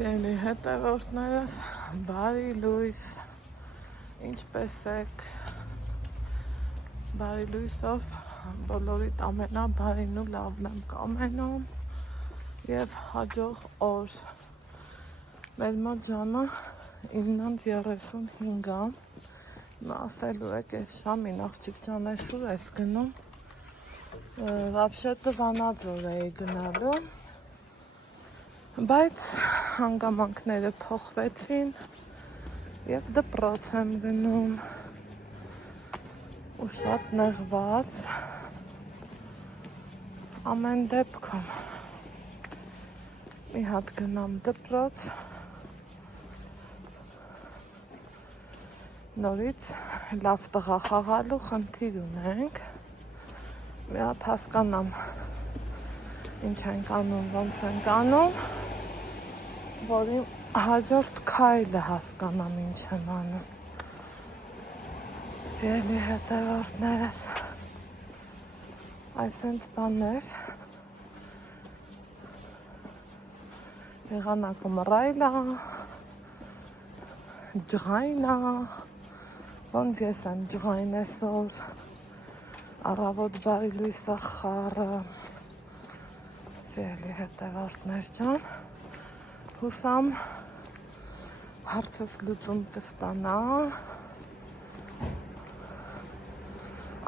Սիրելի հետևորդներս, բարի լույս, ինչպես եք, բարի լույսով բոլորիդ ամենաբարին ու լավն եմ կամենում և հաջող օր։ Մեր մոտ ժամը 9:35-ն, ասելու եք ես շամին աղջիկ ջան ես ուր ես գնում, վաբշետը Վանաձոր էի գնալու, բայց հանգամանքները փոխվեցին և դպրոց եմ գնում ու շատ նեղված, ամեն դեպքում մի հատ գնամ դպրոց, նորից լավ տղա խաղալու խնդիր ունենք, մի հատ հասկանամ ինչ ենք անում, ոնց ենք անում, որ իմ հաջորդ քայլը հասկանամ ինչ եմ անում։ Սիրելի հետևորդներս, այսենց բաներ, եղանակը մռայլ է, ջղայն է, ոնց ես եմ ջղայն այսօր, առավոտ բարի լույս է խառը, սիրելի հետևորդներ ջան, հուսամ հարցս լուծում կստանա,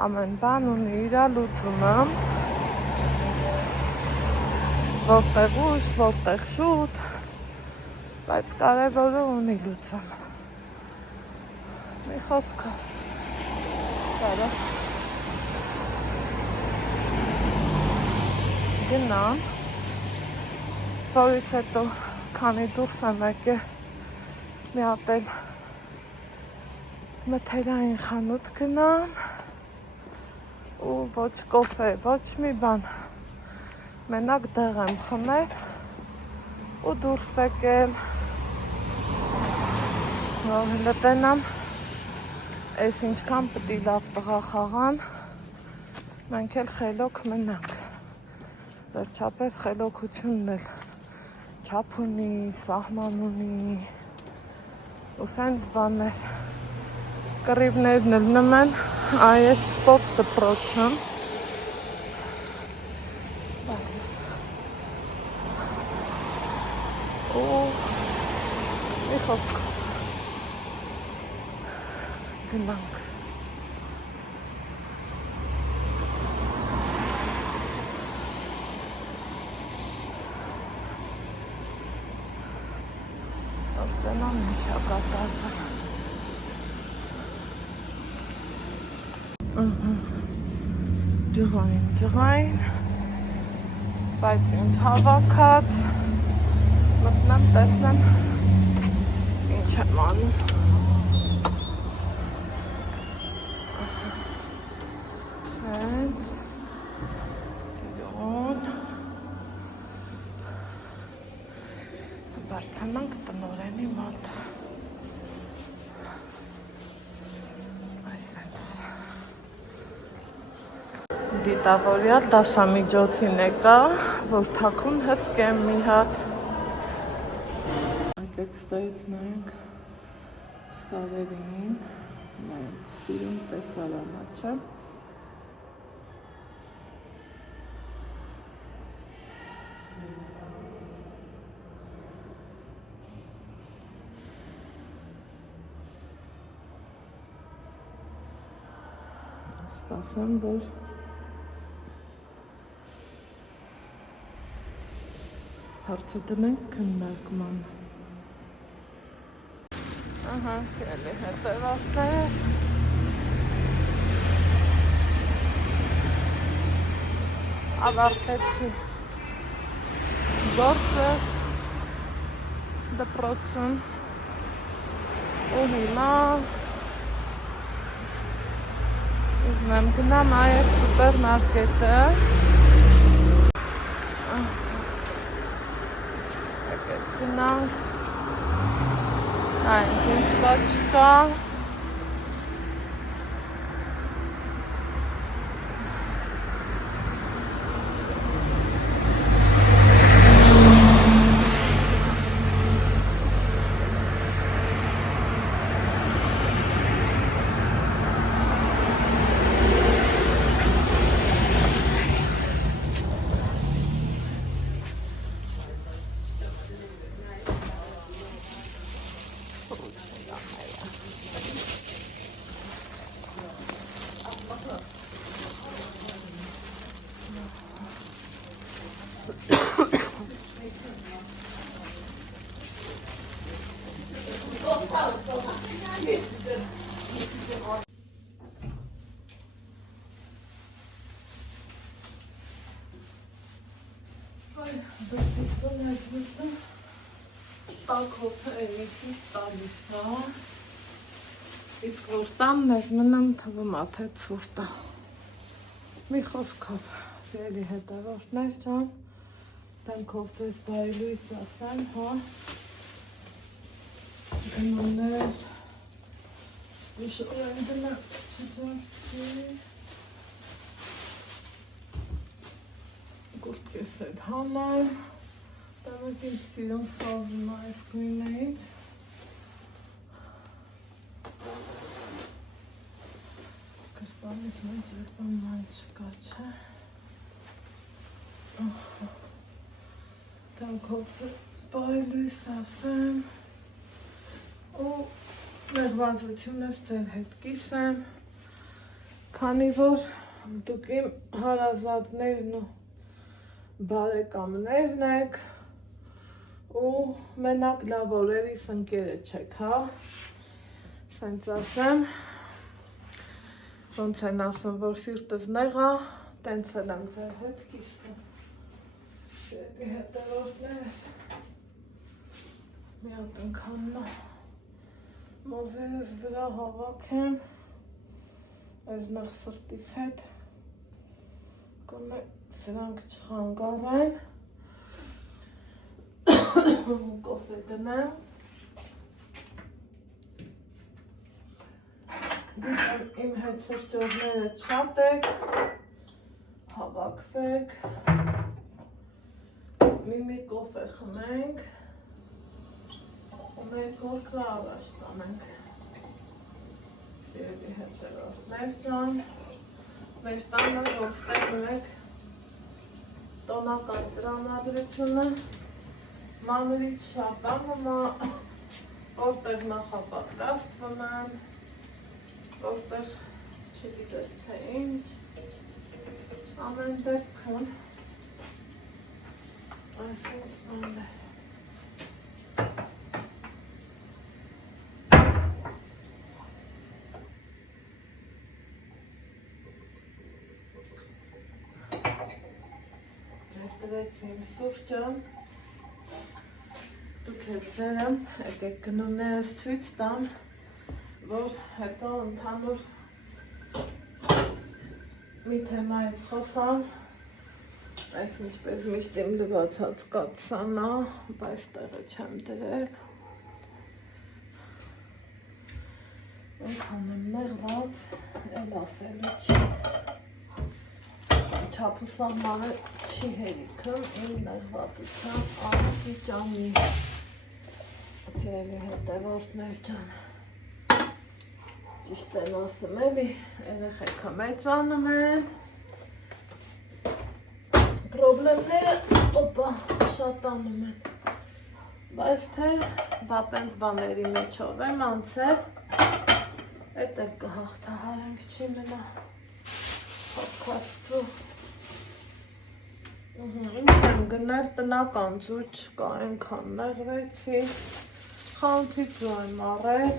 ամեն բան ունի իր լուծումը, որտեղ ուշ, որտեղ շուտ, բայց կարևորը ունի լուծում։ Մի խոսքով, կարա գնամ, որից հետո քանի դուրս եմ եկել մի հատ էլ մթերային խանութ գնամ ու ոչ կոֆե, ոչ մի բան, մենակ դեղ եմ խմել ու դուրս եկել, որ լտենամ, այս ինչքան պտի լավ տղա խաղան, մենք էլ խելոք մնանք, վերջապես խելոքությունն էլ չափ ունի, սահման ունի, ու սենց բաներ, կռիվներն էլ նման, այս սպորտ դպրոցում, ու մի խոսքով, գնանք։ Ըստենամ ինչա կատարվել։ Ջղայն, բայց ինձ հավաքած, մտնեմ, տեսնեմ, ինչ եմ անում։ Սենց, սիրուն, բարձանանք տնորենի մոտ, այսենց, դիտավորյալ դաշամիջոցին եկա, որ թաքուն հսկեմ մի հատ, այդպես ստայից նայենք սարերին, նայենք սիրուն տեսարանը չէ, սպասեմ, որ հարցը դնենք քննարկման։ Ահա, սիրելի հետևորդներ, ավարտեցի գործս դպրոցում ու հիմա ուզում եմ գնամ այս սուպերմարկետը, գնանք, նայենք ինչ կա չկա, Տակ հոթը էլիսի տալիս հա իսկ որ տան մեզ մնամ թվում ա թե ցուրտ ա մի խոսքով սիրելի հետևորդներ ջան դեմքով ձեզ բայլույս ասեմ հա գնումներս իշոր են դնա չջարդի գուրտկես էդ հանեմ Տանակ իմ սիրում սազում այս գույնից Կրպանից մեջ երբան ման չկա չէ Տանքով բայլույս ասեմ ու նեղվածությունս ձեր հետ կիսեմ քանի որ դուք իմ հարազատներն ու բարեկամներն եք ու մենակ լավ օրերիս ընկերը չեք, հա, սենց ասեմ, ոնց են ասում, որ սիրտս նեղա, տենց էլ եմ ձեր հետ կիսում, սիրելի հետևորդներս, մի հատ ընքաննա, մոզերս վրա հավաքեմ, այս նեղ սրտից հետ, կոնե սրանք չխանգարեն, կոֆե դնեմ դուք իմ հետ սրճողները չատեք հավաքվեք մի կոֆե խմենք ու մեկ օրքլա առաջ տանենք սիրելի հետևորդներ ջան մեր տանը որ ստեղում եք տոնական տրամադրությունը մանրից շապանում որտեղ նախապատրաստվում են, որտեղ չգիտեք թե ինչ, ամեն դեպքում այսպես բաներ։ Ես դրեցի իմ սուրճը Դուք էլ ձերեմ, եկեք գնումներս ցույց տամ, որ հետո ընդհանուր մի թեմայից խոսամ, այս ինչպես միշտ իմ լվացած կաթսանա, բայց տեղը չեմ դրել, այնքան եմ նեղված, էլ ասելու չի, չափուսանմանը չի հերիքում, իմ նեղվածության աստիճանի Սիրելի հետևորդներ ջան, ճիշտ եմ ասում էլի, երեխեքը մեծանում են, պրոբլեմները շատանում են, բայց թե բատենց բաների մեջով եմ անցել, էդ էլ կհաղթահարենք չի մնա, հապքաստու, ինչ եմ գնել տնական ձուր չկա, ենքան նեղվեցի, խանութից ու եմ առել,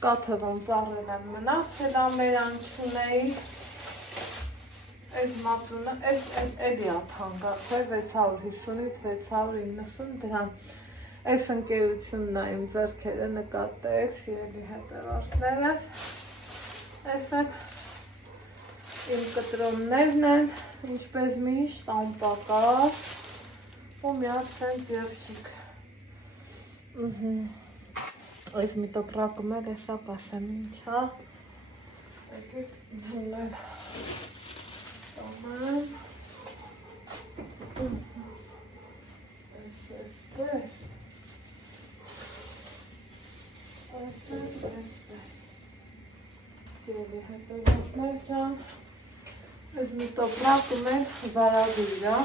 կաթը ոնց առել եմ մնացել ամերան չունեի, այս մատունը, այս էլի ափանգած է 650-ից 690 դրամ, այս ընկերությունն է իմ ձեռքերը նկատել, սիրելի հետևորդներս, այս էլ իմ կտրոններն են, ինչպես միշտ անպակաս ու միած սենց երջիկ Այս մի տոպրակում էլ էսա կասեմ ինչ հա եկեք ձունել տանեմ այսպես Սիրելի հետևորդներ ջան Այս մի տոպրակում էլ վարագույրը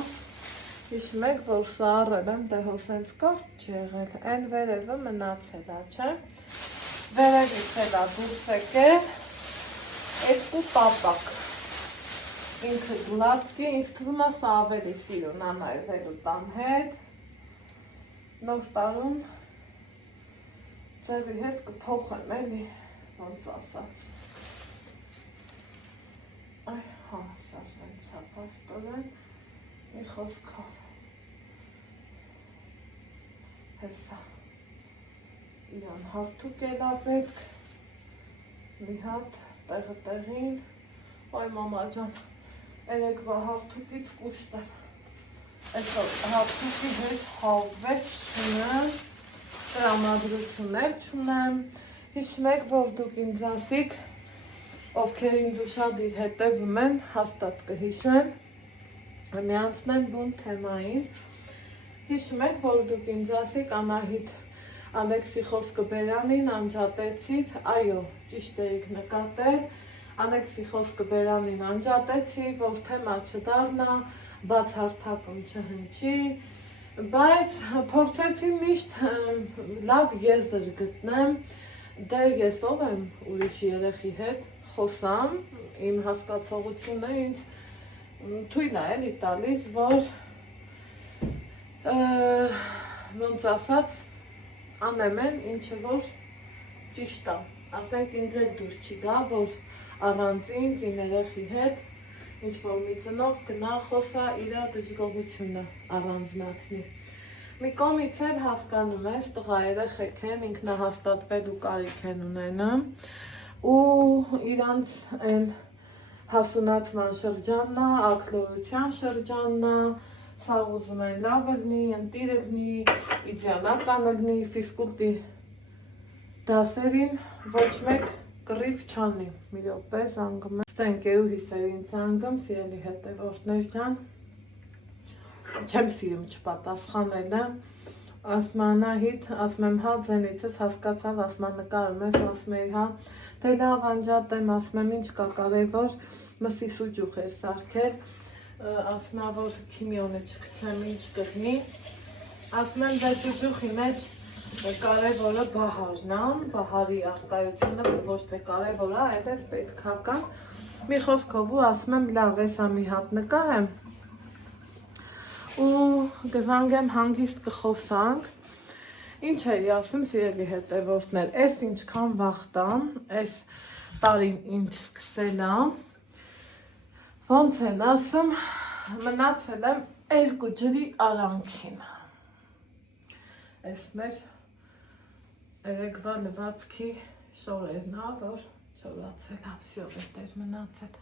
Հիշում եք, որ սա առել եմ, դե հո սենց կարճ չի եղել, այն վերևը մնացել է, չէ։ Վերևից էլ է դուրս եկել, 2 տապակ։ Ինքը գլատկի, ինձ թվում է սա ավելի սիրուն է նաև տան հետ։ Նոր տարում ձևի հետ կփոխեմ էլի, ոնց ասած։ Այ, հա, սաս ոնց է պաստորեն, մի խոսքով։ Հեսա, իրան հարթուկ է լապեք, մի հատ, տեղը տեղին, այ մամա ջան, երեկվա հարթուկից կուշտեմ, այս հարթուկի հետ հավվեց չունեմ, տրամադրություններ չունեմ, հիշում եք, որ դուք ինձ ասիք, ովքեր ինձ ուշադիր հետևում են, հաստատ կհիշեն, միանցնեմ բուն թեմային, հիշում եք, որ դուք ինձ ասիք Անահիտ Ալեքսի Խոսկոբերանին անջատեցիր, այո, ճիշտ էիք նկատել, Ալեքսի Խոսկոբերանին անջատեցի, որ թեմա չդառնա, բացարձակում չհնչի, բայց փորձեցի միշտ լավ եզր գտնեմ, դե ես ով եմ ուրիշ երեխի հետ խոսամ, իմ հասկացողությունը ինձ թույլ է էլի տալիս, որ ոնց ասած անեմ են, ինչը որ ճիշտ է, ասենք ինձ էլ դուր չի գա, որ առանց ինձ իմ երեխի հետ ինչ-որ մի ծնող գնա խոսա իրա դժգոհությունը առանձնացնի։ Մի կողմից էլ հասկանում ես, տղա երեխեք են, ինքնահաստատվելու կարիք են ունենում ու իրանց էլ հասունացման շրջանն է, ակտիվության շրջանն է, սաղ ուզում են լավը լինի, ընտիրը լինի, իդեալականը լինի, ֆիզկուլտի դասերին ոչ մեկ կռիվ չանի, մի րոպե զանգում եմ, ստենկերուհիս էր ինձ զանգում, սիրելի հետևորդներ ջան, չեմ սիրում չպատասխանելը, ասում Անահիտ, ասում եմ հա ձենիցս հասկացավ, ասում նկարում ես, ասում էի հա, դե լավ անջատեմ, ասում եմ ինչ կա կարևոր, մսի սուջուխ էր սարքել, ասում եմ որ քիմիոնը չգցեմ ինչ կգնի, ասում եմ դե սուջուխի մեջ կարևորը բահարն է, բահարի արտարությունը ոչ թե կարևոր է, այլև պետքական, մի խոսքով ու ասում եմ լավ էսա մի հատ նկարեմ, ու գզանգեմ հանգիստ կխոսանք, ինչ էի ասում սիրելի հետևորդներ, ես ինչքան վախտ եմ, ես տարին ինչ սկսել եմ, ոնց են ասում, մնացել եմ 2 ջրի արանքին, ես մեր երեկվա լվացքի շորերն է, որ շորացել, ավսյո վետեր մնացել,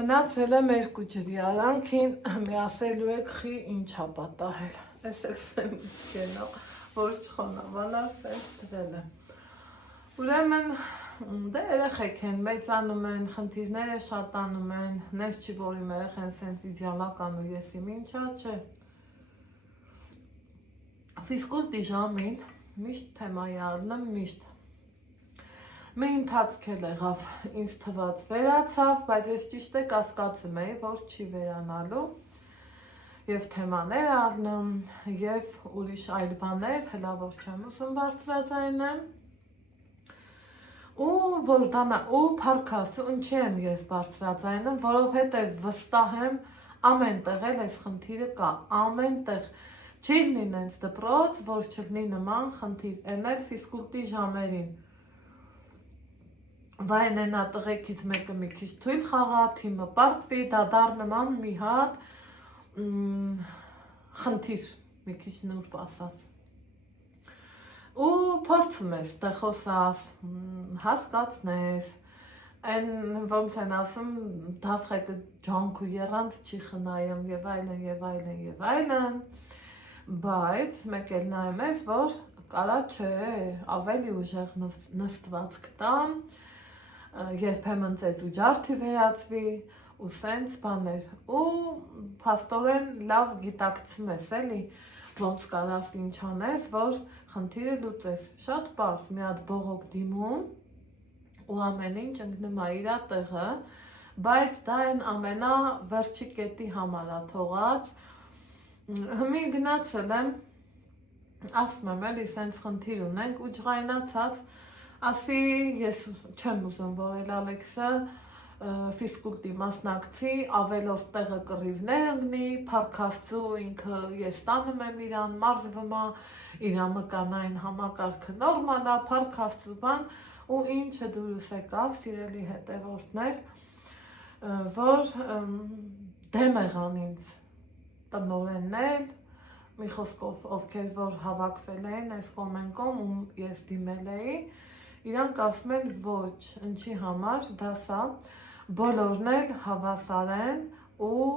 մնացել եմ 2 ջրի արանքին, մի ասելու եք խի ինչ ա պատահել, ես եմ ինչ կենա, որ չխոնավալար սենց դրել եմ, ուրեմն դե երեխեք են, մեծանում են, խնդիրները շատանում են, նես չի որ իմ երեխեն սենց իդեալական ու ես իմ ինչա չէ, ֆիզկուլտի ժամին միշտ թեմայի առնեմ, միշտ մի ընթացք էլ եղավ, ինձ թված վերացավ, բայց ես ճիշտ է կասկածում էի, որ չի վերանալու և թեմաներ առնում, և ուրիշ այլ բաներ, հլա որ չեմ ուզում բարձրաձայնեմ ու որ դանա, ու փառքաստու ինչի եմ ես բարձրաձայնում, որովհետև վստահ եմ ամեն տեղ էլ այս խնդիրը կա, ամեն տեղ չի լինի նենց դպրոց, որ չլինի նման խնդիր, են էլ ֆիզկուլտի ժամերին վայնենա տղեկից մեկը մի քիչ թույլ խաղա, թիմը պարտվի, դա դառնման մի հատ խնդիր, մի քիչ նուրբ ասած ու փորձում ես, դե խոսաս, հասկացնես, այն ոնց են ասում, դասղեկը ջանք ու եռանդ չի խնայում և այլն, և այլն, և այլն, բայց մեկ էլ նայում ես, որ կարա չէ, ավելի ուժեղ նստվածք տամ, երբեմն ծեծ ու ջարդի վերածվի ու սենց բաներ ու փաստորեն լավ գիտակցում ես էլի ոնց կարաս ինչ անես, որ խնդիրը լուծես, շատ պարզ մի հատ բողոք դիմում ու ամեն ինչ ընկնում է իրա տեղը, բայց դա այն ամենավերջի կետի համար է թողած, հմի գնացել եմ, ասում եմ էլի սենց խնդիր ունենք ու ջղայնացած, ասի ես չեմ ուզում, որ էլ Ալեքսը ֆիզկուլտի մասնակցի, ավելորդ տեղը կռիվներ ընգնի, փառքաստու ինքը ես տանում եմ իրան, մարզվմա, իրա մկանային համակարգը նորմալ է, փառքաստու բան, ու ինչը դուրս եկավ, սիրելի հետևորդներ, որ դեմ եղան ինձ տնօրեններ, մի խոսքով ովքեր որ հավաքվել էին այս կոմենկոմ ու ես դիմել էի, իրանք ասում են ոչ, ինչի համար, դա սա, բոլորն էլ հավասար են ու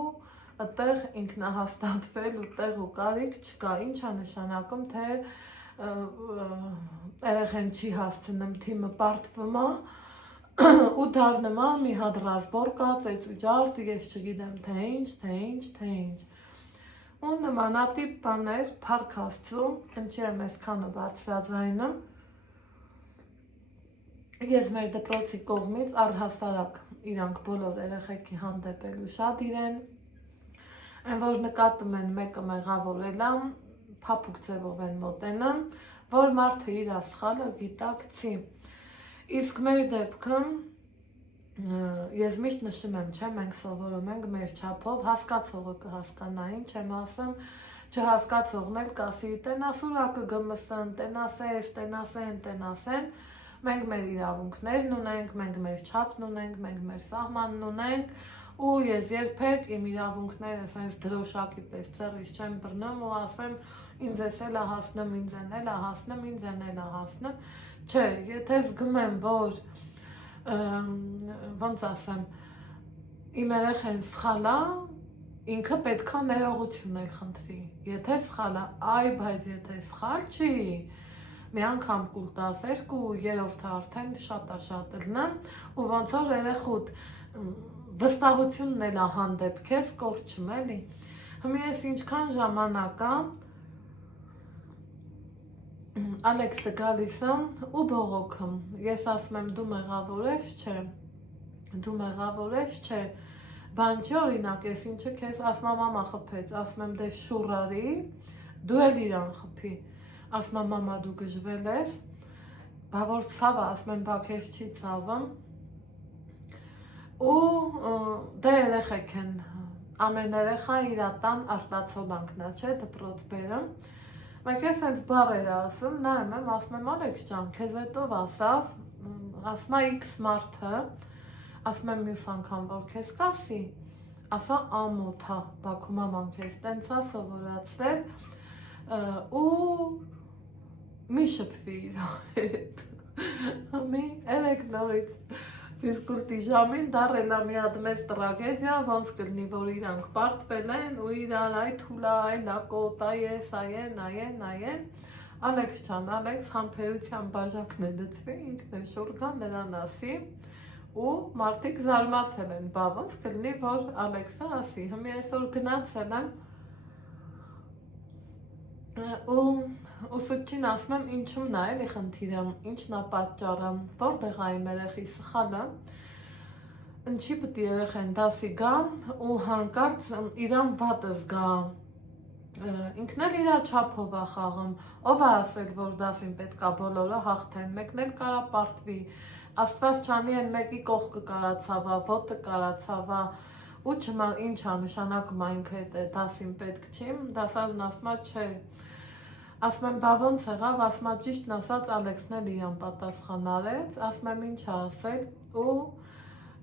այդտեղ ինքնահաստատվել ու տեղ ու կարիք չկա, ինչա նշանակում, թե երեխեն չի հասցնում թիմը պարտվում է ու դառնում է մի հատ ռազմոր կա, ծեծուջարդ, ես չգիտեմ թե ինչ, ու նմանատիպ բաներ փառքաստու, ինչի եմ այսքանը բարձրաձայնում, ես մեր դպրոցի կողմից առհասարակ իրանք բոլոր երեխեքի հանդեպելու շատ իրեն, այն որ նկատում են մեկը մեղավորել է, փափուկ ձևով են մոտենում, որ մարդը իր սխալը գիտակցի, իսկ մեր դեպքում ես միշտ նշում եմ, չէ, մենք սովորում ենք մեր չափով, հասկացողը կհասկանա, ինչ եմ ասում, չհասկացողն էլ կասի, տենասուրա կգմսն, տենասեն, մենք մեր իրավունքներն ունենք, մենք մեր չափն ունենք, մենք մեր սահմանն ունենք, ու ես երբեք իմ իրավունքները սենց դրոշակի պես ծեռից չեմ բռնում ու ասեմ, ինձ էս էլ է հասնում, ինձ էլ է հասնում, չէ, եթե զգում եմ, որ ոնց ասեմ, իմ երեխեն սխալ է, ինքը պետքա ներողություն էլ խնդրի, եթե սխալ է, բայց եթե սխալ չի, մի անգամ կուլ 10, 2, երորդը արդեն շատ լնեմ, ու ոնց որ երեխուտ վստահությունն էլ է հանդեպ քեզ կորչում էլի, հիմա ես ինչքան ժամանակ է, Ալեքսը գալիս է ու բողոքում, ես ասում եմ դու մեղավորես չէ, բան չի օրինակ ես ինչը քեզ ասում եմ մամա խփեց, ասում եմ դե շուրարի, դու էլ իրան խփի, ասում եմ մամա դու գժվել ես, բա որ ցավը, ասում եմ բա քեզ չի ցավում, ու դե երեխեք են, ամեն երեխա իր տան արտացոլանքն է, չէ, դպրոց բերում, Բայց ես հենց բառեր ասում, նայում եմ, ասում եմ Ալեքս ջան, քեզ հետով ասավ, ասում է X մարդը, ասում եմ մյուս անգամ որ քեզ կասի, ասա ամոթ է, Բաքու մաման քեզ տենց է սովորացրել ու մի շփվի իր հետ։ Մի երեք նորից ֆիզկուլտի ժամին դառել է մի հատ մեծ տրագեդիա, ոնց կլինի, որ իրանք պարտվել են ու իրար այ թուլա, այ լակոտ, այեն, Ալեքս ջան, Ալեքս համբերության բաժակն է լցվի, ինքն է շուռ գա նրան ասի ու մարդիկ զարմացել են, բա ոնց կլինի, որ Ալեքսը ասի, հիմա այսօր գնացել եմ ու ուսուցչին ասում եմ ինչումն է էլի խնդիրը, ինչն է պատճառը, որտեղ է իմ երեխի սխալը, ինչի պետք է երեխեն դասի գա ու հանկարծ իրան վատը զգա, ինքն էլ իր չափով է խաղում, ով է ասել, որ դասին պետք է բոլորը հաղթեն, մեկն էլ կարա պարտվի, Աստված չանի են մեկի կողքը կարա ցավա, ոտը կարա ցավա, ու ինչ է նշանակում ինքը դասին պետք չի, դասարան ասում է չէ, ասում եմ բա ոնց եղավ, ասում է ճիշտն ասած Ալեքսն էլ իրան պատասխան արեց, ասում եմ ինչ է ասել ու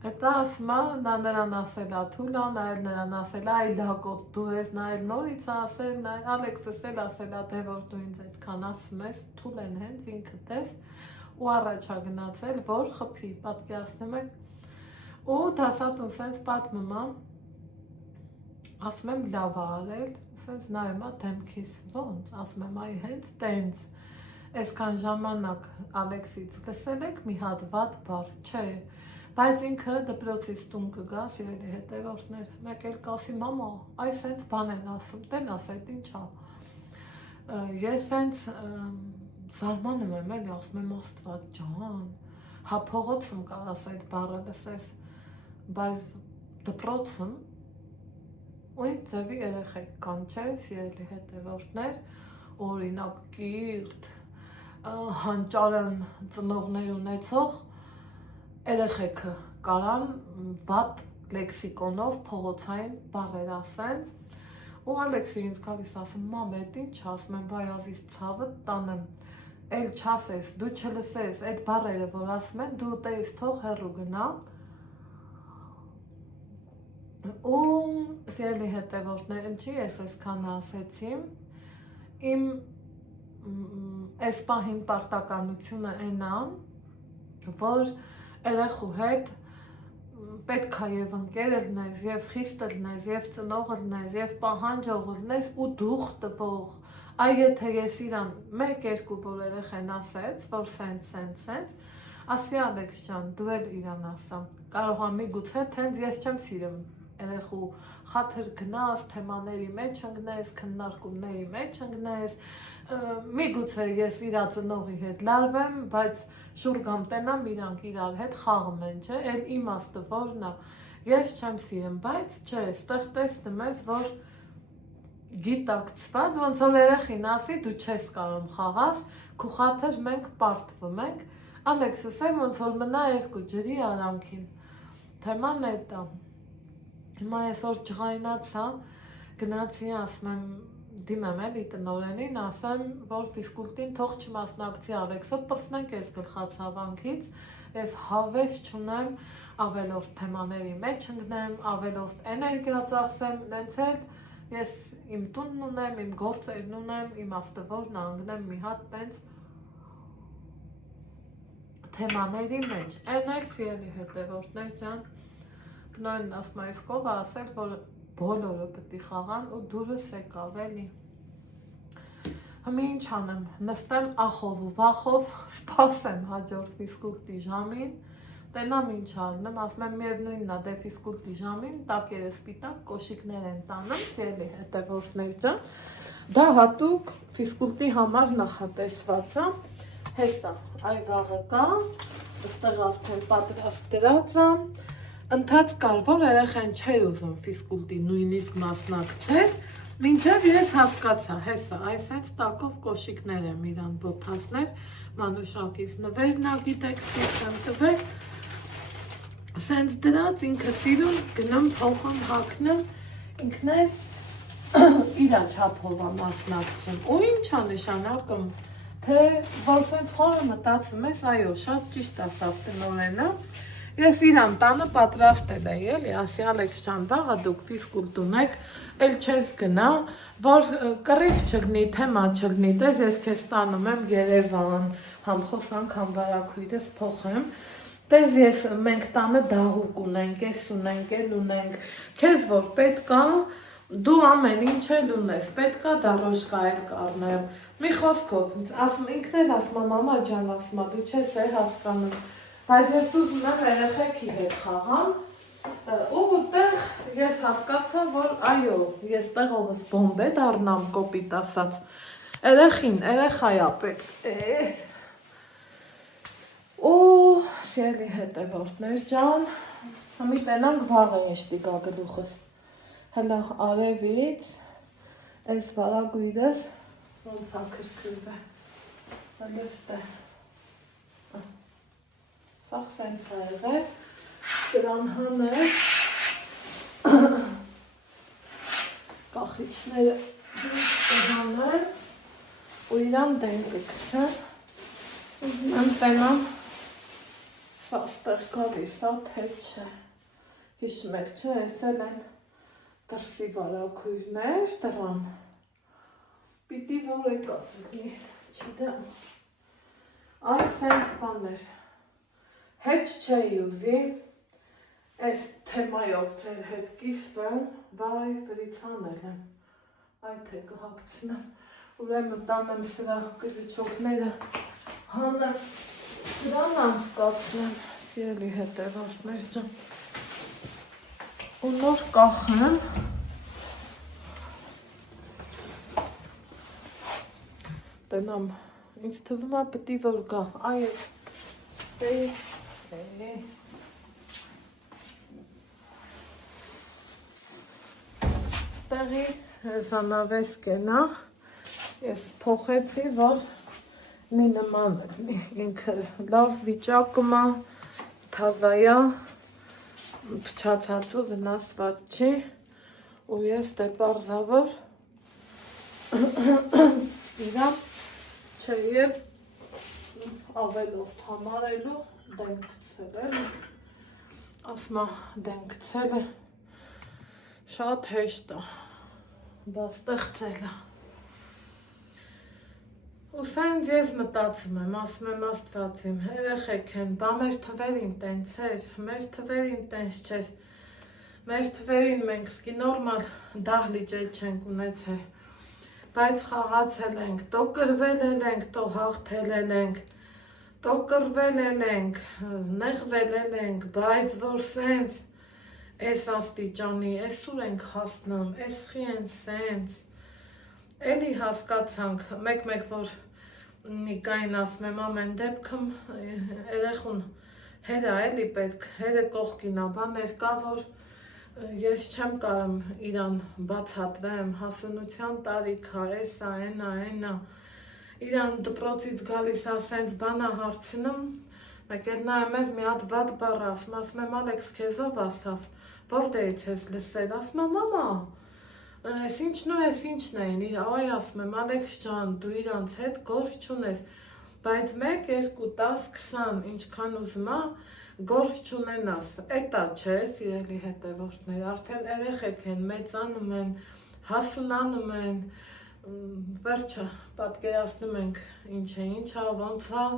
հետո ասում է նա նրան ասել է թուլա, նա էլ նրան ասել է այ լակոտ դու ես, նա էլ նորից է ասել, Ալեքսս էլ ասել է դե որ դու ինձ այդքան ասում ես, թուլ են հենց ինքդ ես ու առաջ է գնացել, որ խփի, պատկերացնում եք ու դասատուն սենց պատմում է, ասում եմ լավ է արել, սենց նայում է դեմքիս, ոնց, ասում եմ այ հենց տենց, այսքան ժամանակ Ալեքսից լսել եք մի հատ վատ բառ, չէ, բայց ինքը դպրոցից տուն կգա, սիրելի հետևորդներ, մեկ էլ կասի մամա, այ սենց բան են ասում, տենաս այդ ինչ է, ես սենց զարմանում եմ էլի, ասում եմ Աստված ջան, հա փողոցում կարաս այդ բառը լսես, բայց դպրոցում ու այդ ձևի երեխեք կան, չէ, սիրելի հետևորդներ, օրինակ կիրթ, հանճարն ծնողներ ունեցող երեխեքը կարան վատ լեքսիկոնով փողոցային բառեր ասեն։ Ու Ալեքսը ինձ գալիս ասում, մամետ ինչ ասում եմ, բայ ազիս ցավը տանեմ, էլ չասես, դու չլսես, այդ բառերը, որ ասում են, դու տեից թող հեռու գնա։ Ու սիրելի հետևորդներ, ինչի ես այսքան ասեցի, իմ այս պահին պարտականությունը այնա, որ երեխու հետ պետք է եւ ընկեր լինես, եւ խիստ լինես, եւ ծնող լինես, եւ պահանջող լինես ու դուխ տվող։ Այ եթե ես իրան 1-2 որ երեխան ասեց, որ սենց, ասի Ալեքս ջան, դու էլ իրան ասա։ Կարող է միգուցե թենց ես չեմ սիրում երեխու խաթր գնաս, թեմաների մեջ ընկնես, քննարկումների մեջ ընկնես, միգուցե ես իրա ծնողի հետ լարվեմ, բայց շուր գամ տենամ իրանք իրար հետ խաղում են, չէ, էլ իմաստը որն է, ես չեմ սիրում, բայց չէ, ստեղ տեսնում ես, որ գիտակցված, ոնց որ երեխին ասի, դու չես կարող խաղաս, քու խաթր մենք պարտվում ենք, Ալեքսս է ոնց որ մնա 2 ջրի արանքին, թեման էդ է, հիմա այսօր ջղայնացա, գնացի ասում եմ, դիմեմ էլի տնօրենին, ասեմ, որ ֆիզկուլտին թող չմասնակցի Ալեքսը, պրծնենք այս գլխացավանքից, ես հավես չունեմ, ավելորդ թեմաների մեջ ընկնեմ, ավելորդ էներգիա ծախսեմ, նենց էլ ես իմ տունն ունեմ, իմ գործերն ունեմ, իմաստը որն անգնեմ մի հատ տենց թեմաների մեջ, այն էլ սիրելի հետևորդներ ջան, տնօրենն ասում այս կողը ասել, որ բոլորը պետք է խաղան ու դուրս եկավ էլի։ Հիմա ինչ անեմ, նստեմ ախով ու վախով, սպասեմ հաջորդ ֆիզկուլտի ժամին, տենամ ինչ արնեմ, ասում եմ միևնույնն է, դե ֆիզկուլտի ժամին տակերը սպիտակ կոշիկներ են տանում, սիրելի հետևորդներ ջան, դա հատուկ ֆիզկուլտի համար նախատեսված է, հեսա, այ վաղը կա, այստեղ արդեն պատրաստ դրած է, ընթաց կար, որ երեխան չէր ուզում ֆիզկուլտի նույնիսկ մասնակցել, մինչև ես հասկացա, հեսա, այսենց տակով կոշիկներ եմ իրան բոթացներ, մանուշակից նվերն ա գիտեք ցույց եմ տվել, սենց դրած ինքը սիրում, գնում փոխում հագնում, ինքն էլ իրա չափով ա մասնակցում, ու ինչ ա նշանակում, թե որ սենց խորը մտածում ես, այո, շատ ճիշտ ասավ տնօրենը, ես իրան տանը պատրաստել էի, էլի, ասի Ալեքս ջան, վաղը դուք ֆիզկուլտ ունեք, էլ չես գնա, որ կռիվ չգնի, թեմա չգնի, տես ես քեզ տանում եմ Երևան, համ խոսանք, համ վարագույրս փոխեմ, տես ես մենք տանը դահուկ ունենք, ես ունենք, էլ ունենք, քեզ որ պետք է, դու ամեն ինչ էլ ունես, պետք է դարոշկա էլ կառնեմ, մի խոսքով, ինքն էլ ասում է, մամա ջան, ասում է, դու չես է հասկանում, բայց ես ուզում եմ երեխեքի հետ խաղամ, ու տեղ ես հասկացա, որ այո, ես տեղովս բոմբ է դառնամ կոպիտ ասած, երեխա ա պետք, ու սիրելի հետևորդներ ջան, համի տենանք վաղը ինչ տիկա գլուխս, հլա արևից, այս վարագույրս, ոնց ա քրքրվ է, հլեստ է, սաղ սենց է եղել, դրան համեր, կախիչները դրանեմ ու իրան դենքը կցեմ, ուզում եմ տենամ, սա ստեղ գալիս, սա թեփ չէ, հիշում եք չէ, ես էլ են դրսի վարագույրներ դրան, պիտի որ եկած լինի, չիդեմ, այ սենց բաներ, հետ չէի ուզի, այս թեմայով ձեր հետ կիսվեմ, վայ վրիցանել եմ, այ թե կհակցնեմ, ուրեմն տանեմ սրա գրիչոքները, հանեմ, սրան անցկացնեմ, սիրելի հետևորդներ ջան, ու նոր կախեմ, տնամ, ինձ թվում է պտի որ գա, այ ես ստեի, ստեղի զանավես կենա, ես փոխեցի, որ մի նման ինքը լավ վիճակում է, թազայա, փչացածու վնասված չի ու ես դե պարզավոր իրա չէ ավելորդ համարելու դենքցել էլի ասմա դենքցելը շատ հեշտ է բա ստեղծելը ու սենց ես մտածում եմ ասում եմ աստվածիմ երեխեք են բա մեր թվերին տենց էր մեր թվերին տենց չէր մեր թվերին մենք սկի նորմալ դահլիճ էլ չենք ունեցել բայց խաղացել ենք տո կրվել ենք տո հաղթել ենք տո կրվել ենք նեղվել ենք բայց որ սենց այս աստիճանի այսուր ենք հասնում այսխի են սենց էլի հասկացանք մեկ որ նիկային ասում եմ ամեն դեպքում երեխուն հերա էլի պետք հերը կողքին ա բան ներկա որ ես չեմ կարում իրան բացատրեմ հասունության տարիքա էսա էնա իրան դպրոցից գալիս ա սենց բանա հարցնում մեկ էլ նայում ես մի հատ վատ բառ ասում եմ Ալեքս քեզով ասավ որտեղից ես լսել ասում եմ մամա այս ինչն ու այս ինչն էին այ ասում եմ Ալեքս ջան դու իրանց հետ գործ չունես բայց 1 2 10 20 ինչքան ուզում ա գործ չունենաս էտա չէ սիրելի հետևորդներ արդեն երեխեք են մեծանում են հասունանում են վերջը պատկերացնում ենք ինչա ոնց ա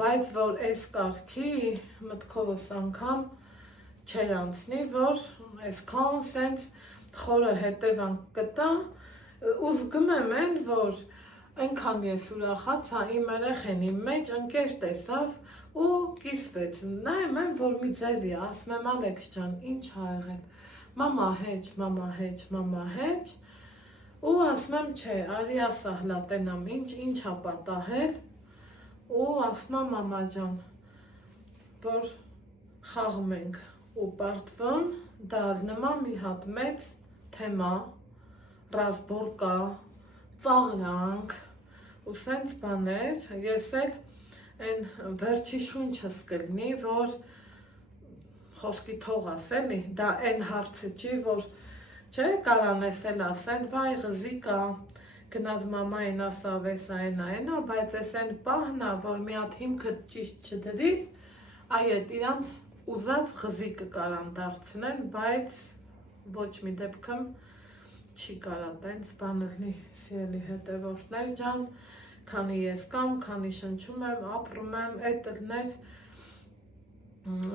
բայց որ այս կարգի մտքովս անգամ չեր անցնի որ այսքան սենց խորը հետևանք կտա ու զգում եմ որ այնքան ես ուրախացա իմ երեխեն իմ մեջ ընկեր տեսավ ու կիսվեց նայում եմ որ մի ձևի ասում եմ Ալեքս ջան ինչ ա եղել մամա հեչ ու ասում եմ չէ արի ասա հլա տենամ ինչ ա պատահել ու ասում եմ մամա ջան որ խաղում ենք ու պարտվում դա նման մի հատ մեծ թեմա ռազմորկա ծաղրանք ու սենց բաներ ես էլ այն վերջի շունչս կլինի որ խոսքի թողաս էլի դա այն հարցը չի որ չէ կարանես էլ ասեն վայ ղզիկա գնաց մամային ասավ էսա էնա բայց էս այն պահն ա որ մի հատ հիմքը ճիշտ չդրիր այդ իրանց ուզած ղզիկը կարան դարձնեն բայց ոչ մի դեպքում չի կարա տենց բանը լինի սիրելի հետևորդներ ջան քանի ես կամ քանի շնչում եմ ապրում եմ այդ լներ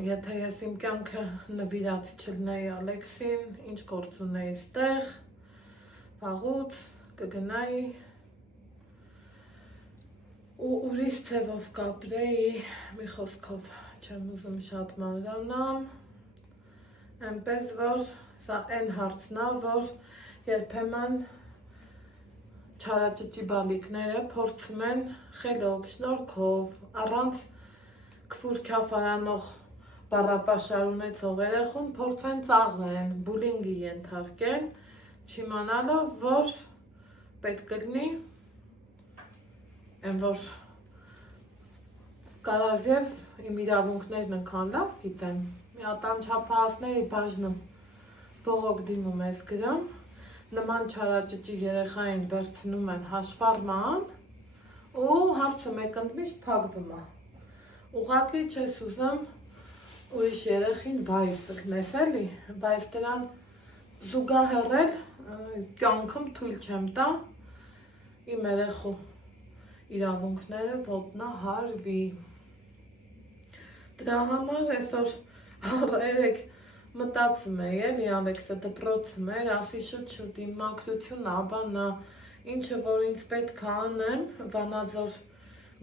եթե ես իմ կյանքը նվիրած չլնեի Ալեքսին ինչ գործ ունեի ստեղ վաղուց կգնայի ու ուրիշ ձևով կապրեի մի խոսքով չեմ ուզում շատ մանրանամ այնպես որ սա այն հարցն ա որ երբեմն չարաճճի բալիկները փորձում են խելոք շնորհքով առանց քֆուր քյաֆարանող բառապաշար ունեցող երեխուն փորձեն ծաղրեն բուլինգի ենթարկեն չիմանալով որ պետք կլինի այն որ կարազև իմ իրավունքներն ընքան լավ գիտեմ մի հատ անչափահասների բաժնում բողոք դիմում ես գրում նման չարաճճի երեխային վերցնում են հաշվառման ու հարցը մեկընդմիշտ փակվում ա ուղղակի չես ուզում ուրիշ երեխին բայս ըլնես էլի բայց դրան զուգահեռել կյանքում թույլ չեմ տա իմ երեխու իրավունքները ոտնահարվի դրա համար այսօր երեք մտածում էի էլի Ալեքսը դպրոցում էր ասի շուտ իմ մաքրություն աբանա ինչը որ ինձ պետք է անեմ Վանաձոր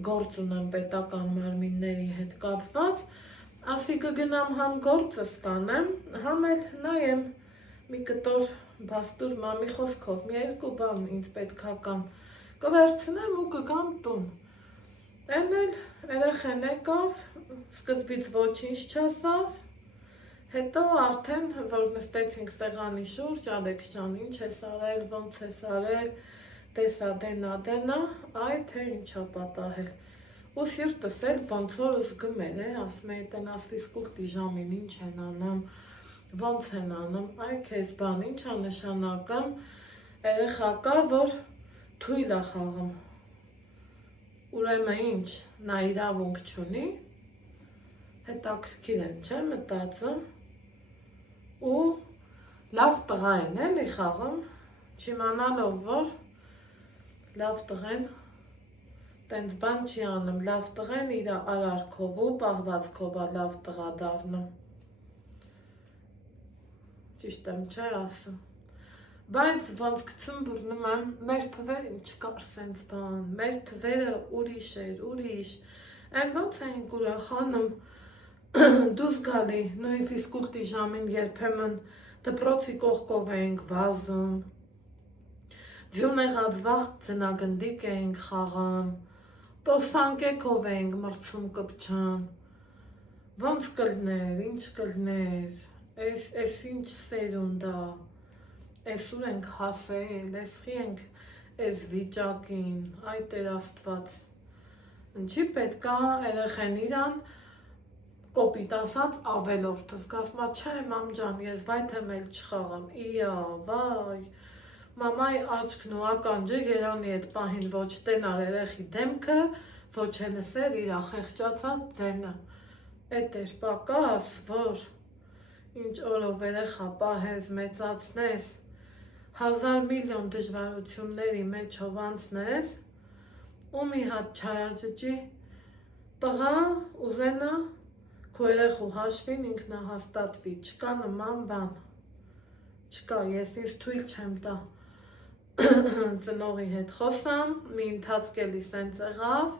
գործ ունեմ պետական մարմինների հետ կապված ասի կգնամ համ գործս կանեմ համ էլ նայեմ մի կտոր բաստուր մամի խոսքով մի երկու բան ինձ պետք է կան կվերցնեմ ու կգամ տուն Էն էլ երեխեն եկավ, սկզբից ոչինչ չասավ, հետո արդեն, որ նստեցինք սեղանի շուրջ, Ալեքս ջան, ինչ ես արել, ոնց ես արել, տեսա դենա, այ թե ինչ ա պատահել։ ու սիրտս էլ ոնց որ զգում էր, ասում էի տնաս ֆիզկուլտի ժամին ինչ են անում, ոնց են անում, այ քեզ բան, ինչ է նշանակում, երեխա կա, որ թույլ է խաղում, ուրեմն ինչ, նա իրավունք չունի, հետաքրքիր են, չէ, մտածում, ու լավ տղա են էլի խաղում, չիմանալով, որ լավ տղեն տենց բան չի անում, լավ տղեն իր արարքով ու պահվածքով է լավ տղա դառնում։ Ճիշտ եմ չէ ասում։ Բայց ոնց գցում բռնում եմ, մեր թվերին չկար սենց բան, մեր թվերը ուրիշ էր, ուրիշ, այն ոնց էինք ուրախանում, դուս գալի, նույն ֆիզկուլտի ժամին երբեմն դպրոցի կողքով էինք վազում, ձյուն եղած վաղ ձնագնդիկ էինք խաղում, տոսանկեքով էինք մրցում կպչան, ոնց կլներ, ինչ կլներ, էս ինչ սերունդ ա, էս ուր ենք հասել, էս խի ենք էս վիճակին, այ Տեր Աստված, ինչի պետք է երեխեն իրան կոպիտ ասած ավելորդ, ասկասմա չէ մամ ջան, ես վայթեմ էլ չխաղամ, իա, վայ, մամայի աչքն ու ականջը Երանի այդ պահին ոչ տենար երեխի դեմքը, ոչ լսեր իր խեղճացած ձենը, էդ էր պակաս, որ ինչ օրով երեխա պահես, մեծացնես, 1000 միլիոն դժվարությունների մեջով անցնես, ու մի հատ չարաճճի տղա ուզենա քո երեխու հաշվին ինքնահաստատվի, չկա նման բան, չկա, ես ինձ թույլ չեմ տա ծնողի հետ խոսամ, մի ընթացք էլի սենց եղավ,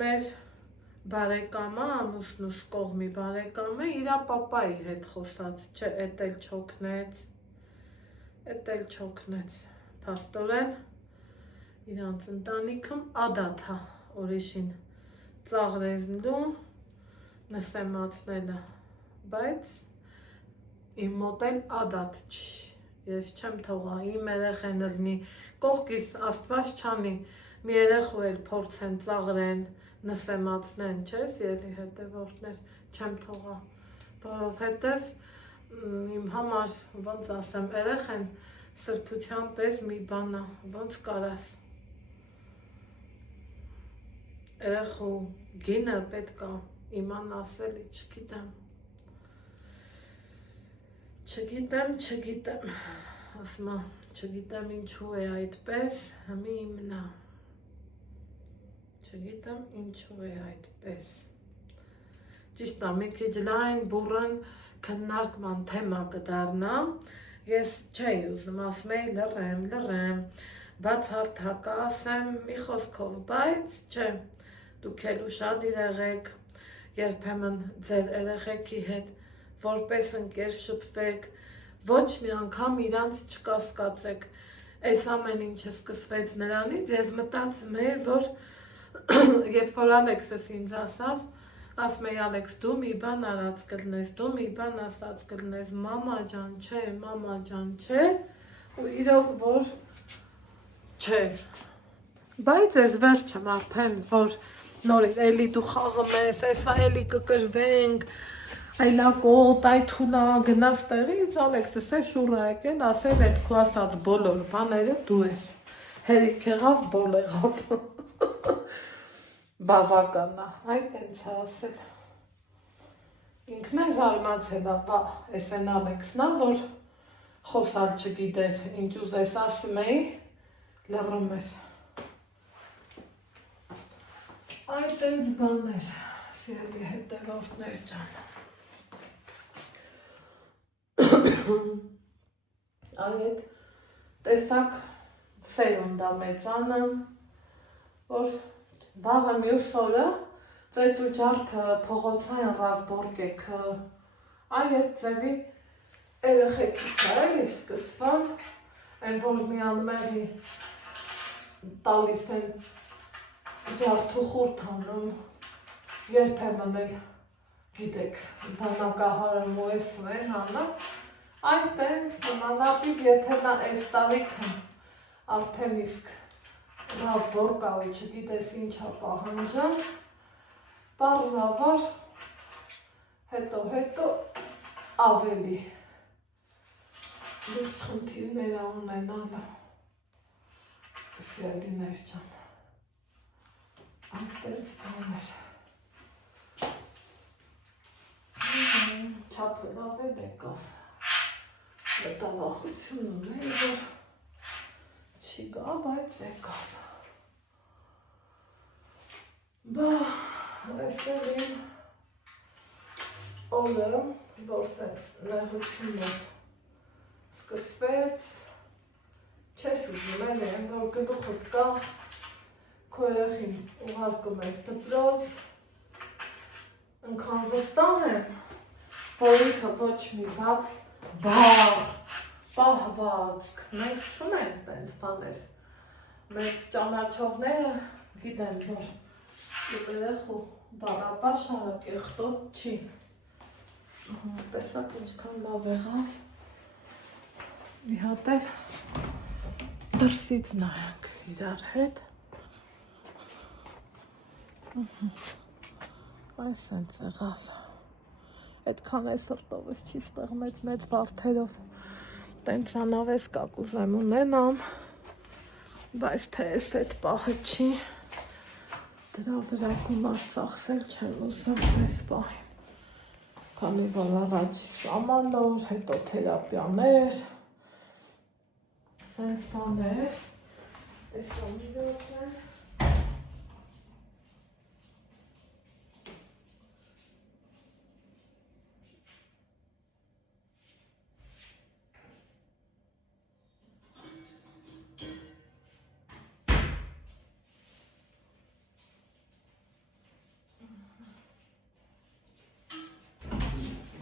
մեր բարեկամը, ամուսնուս կողմի բարեկամը, իրա պապայի հետ խոսած, չէ, էտ էլ չոքնեց, փաստորեն, իրանց ընտանիքում ադատ հա, ուրիշին ծաղրեզնլու նսեմացնելը, բայց իմ մոտ էլ ադատ չի, ես չեմ թողա, իմ երեխեն ըլնի, կողքիս Աստված չանի, մի երեխու էլ փորձեն ծաղրեն, նսեմացնեն, չես ելի հետևորդներ, չեմ թողա, որովհետև իմ համար, ոնց ասեմ, երեխեն սրբության պես մի բանա, ոնց կարաս, երեխու գինը պետք է իման ասելի, չգիտեմ, ասմա, չգիտեմ ինչու է այդպես, հմի իմնա, չգիտեմ ինչու է այդպես, ճիշտ է, մի քիչ լայն բուրըն քննարկման թեմա կդառնա, ես չէի ուզում, ասում էի լռեմ, բացարձակ ասեմ մի խոսքով, բայց չէ, դուք էլ ուշադիր եղեք, երբեմն ձեր երեխեքի հետ որպես ընկեր շփվեք, ոչ մի անգամ իրանց չկասկածեք, այս ամեն ինչը սկսվեց նրանից, ես մտածում էի, որ երբ որ Ալեքսս ինձ ասավ, ասում էի Ալեքս դու մի բան արած կլնես, դու մի բան ասած կլնես, մամա ջան չէ, ու իրոք որ չէ, բայց ես վերջում արդեն, որ նորից էլի դու խաղում ես, էսա էլի կկրվենք, այլակոտ, այթունա, գնաց տեղից, Ալեքսս է շուռա եկել, ասել էդ քո ասած բոլոր բաները դու ես, հերիք եղավ, բոլ եղավ, բավականա, այդ ենց ասել, ինքն է զարմացել, ապա ես են Ալեքսնա, որ խոսալ չգիտեր, ինչ ուզես ասում էի, լռում էր, այդ ենց բաներ, սիրելի հետևորդներ ջան, այդ տեսակ սերունդա մեծանը, որ վաղը մյուս օրը ծեծ ու ջարդը փողոցային ռազբորգեքը, այդ ձևի երեխեքից է էլի սկսվում, այն որ մի անմերի տալիս են ջարդու խուրդ անում, երբեմն էլ գիտեք, բանակահարում ու ես ու են հանը, այդ տենց նմանապիկ, եթե նա այս տարիքն արդեն իսկ լավ բորկալի, չգիտես ինչա պահանջան, պարզավար, հետո ավելի լուրջ խնդիրներ ունենալը, սիրելիներ ջան, այդպես բաներ, չափը լավ էլ եկավ, մտավախություն ունեի, որ չի գա, բայց եկավ, բա, այս էլ իմ օրը, որ սենց նեղությունով սկսվեց, չես ուզում էլ եմ, որ գլուխդ կա, քո երեխին ուղարկում ես դպրոց, ընքան վստահ եմ, որ ինքը ոչ մի բան պահվածք, մենք չունենք տենց բաներ, մեզ ճանաչողները գիտեն, որ երեխու բառապաշ կեղտոտ չի, տեսակ ինչքան լավ եղավ, մի հատ էլ դրսից նայենք իրար հետ, այս հենց եղավ, այդքան է սրտով ես չի ստեղ մեծ վարդերով, տենց անավես կակուզեմ ունենամ, բայց թե ես այդ պահը չի, դրա վրա գումար ծախսել չեմ ուզում այս պահին, քանի որ առաջի սամանոր, հետո թերապիաներ, սենց բաներ, տեսա մի րոպե,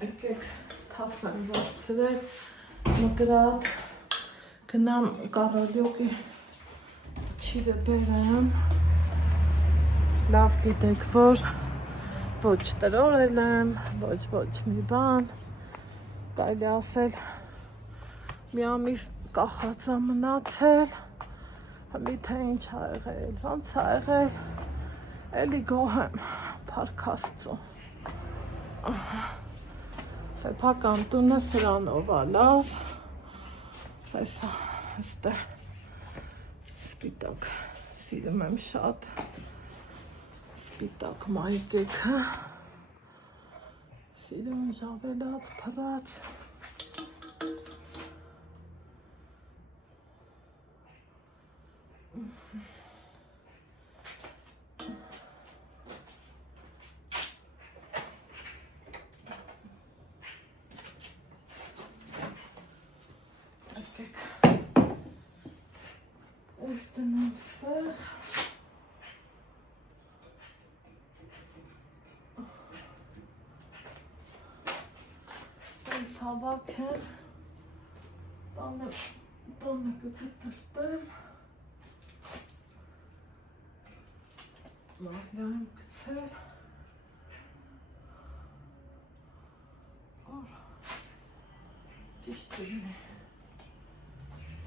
եկեք թասեմ վարձրել, մկրատ, գնամ կարալյոկի չիրը բերեմ, լավ գիտեք, որ ոչ տրորել եմ, ոչ մի բան, կարելի ասել, մի ամիս կախածա մնացել, միթե ինչ ա եղել, ոնց ա եղել, էլի գոհ եմ, փառք Աստծո, սեփական տունը սրանով ա լավ, այսա, այստեղ սպիտակ, սիրում եմ շատ, սպիտակ մայթեքը, սիրում եմ ժավելած, փռած, հավաք եմ, տանը կգտրտեմ, մահլյա եմ գցել, որ ճիշտ լինի,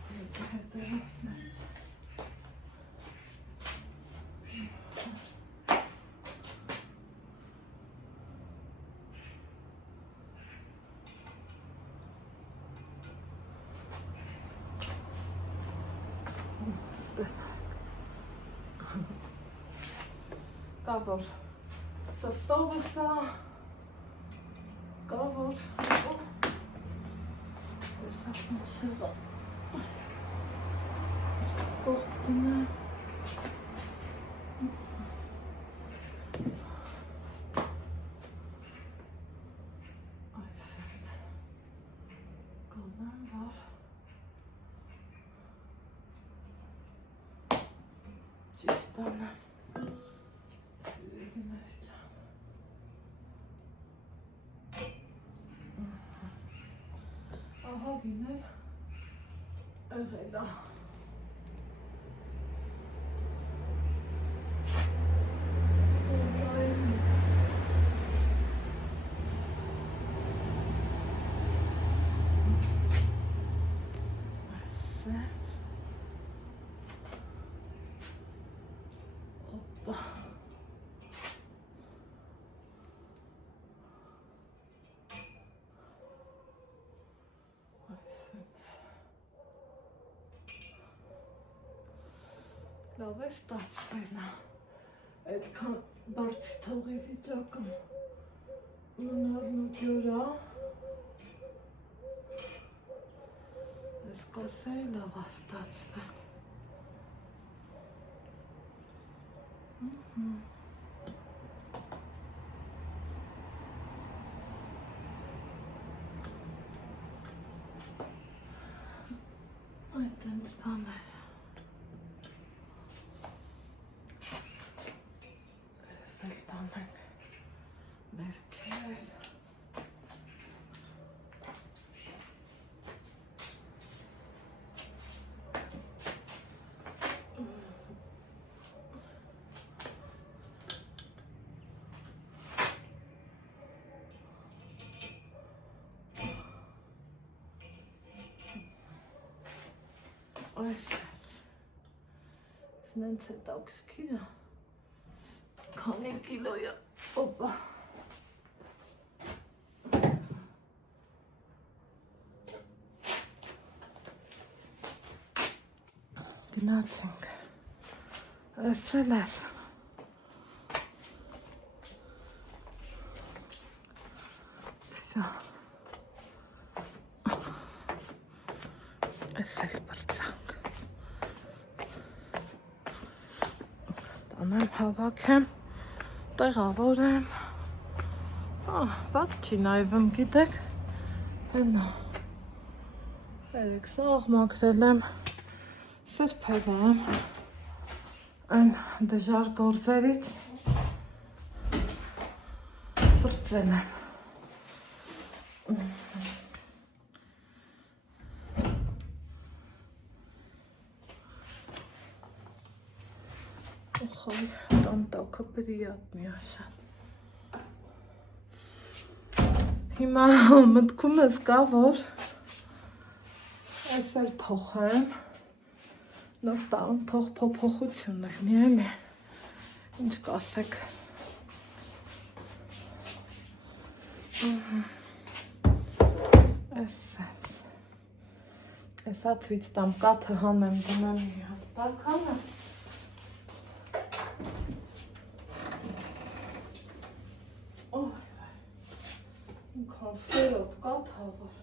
հետևատներ, կա որ սրտովը սա, կա որ կողք դունը այսդ կոնեմ որ ճիշտանը ահա գիներ եղելա Օպա։ Լավ է ստացվել նա, այդքան բարձի թողի վիճակում մնալն ու գյուրա, ես կասեի լավ է ստացվել։ Այդ ընդ բաներ։ Ես էլ տանենք ներքև։ Այս նենց է տաքսքիրա, քանի կիլոյ է, օպա։ Գնացինք, ես էլ ես։ Վսյա։ Ես էլ բրծանք։ Տանեմ հավաքեմ, տեղավորեմ, վատ չի նայվում գիտեք, հենա, երեք սաղ մաքրել եմ, սրբել եմ, այն դժար գործերից բրծել եմ։ Охай, там так приятно շատ։ Հիմա մտքումս կա, որ ես էլ փոխեմ, նոր տան թող փոփոխություն լինի, էլի, ինչ կասեք։ Էսենց։ Էսա թույց տամ կաթը հանեմ, դնեմ մի հատ տականը։ Սերոտ կաթ հավոր։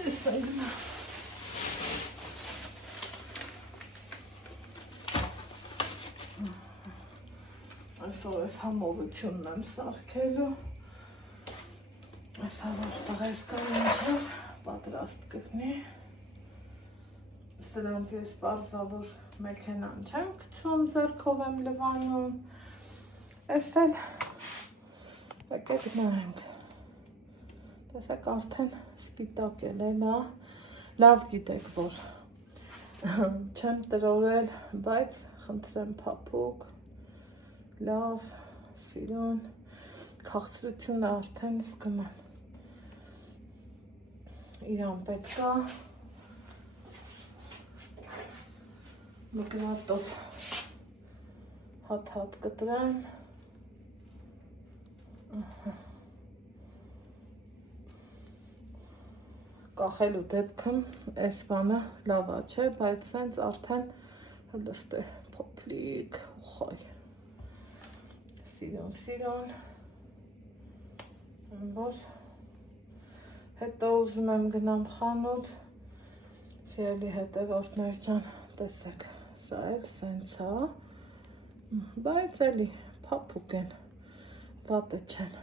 Ես այգնա։ Այսօր ես համովությունն եմ սարքելու։ Այս հավոր տղեսկան ինչով պատրաստ կլինի։ Սրանց ես պարզավոր մեքենան չեմ գցում, ձեռքով եմ լվանում, ես էլ եկեք նայենք, տեսեք արդեն սպիտակ էլ է նա, լավ գիտեք, որ չեմ տրորել, բայց խնդրեմ փափուկ, լավ, սիրուն, քաղցրությունը արդեն զգում եմ, իրան պետք է մկրատով հատ-հատ կտրեմ, կախելու դեպքում այս բանը լավա չէ, բայց սենց արդեն հլստ է փոփլիկ, ուխայ, սիրուն, որ հետո ուզում եմ գնամ խանութ, սիրելի հետևորդներ ջան, տեսեք, սա էլ սենց հա, բայց էլի փափուկ են, վատը չեն,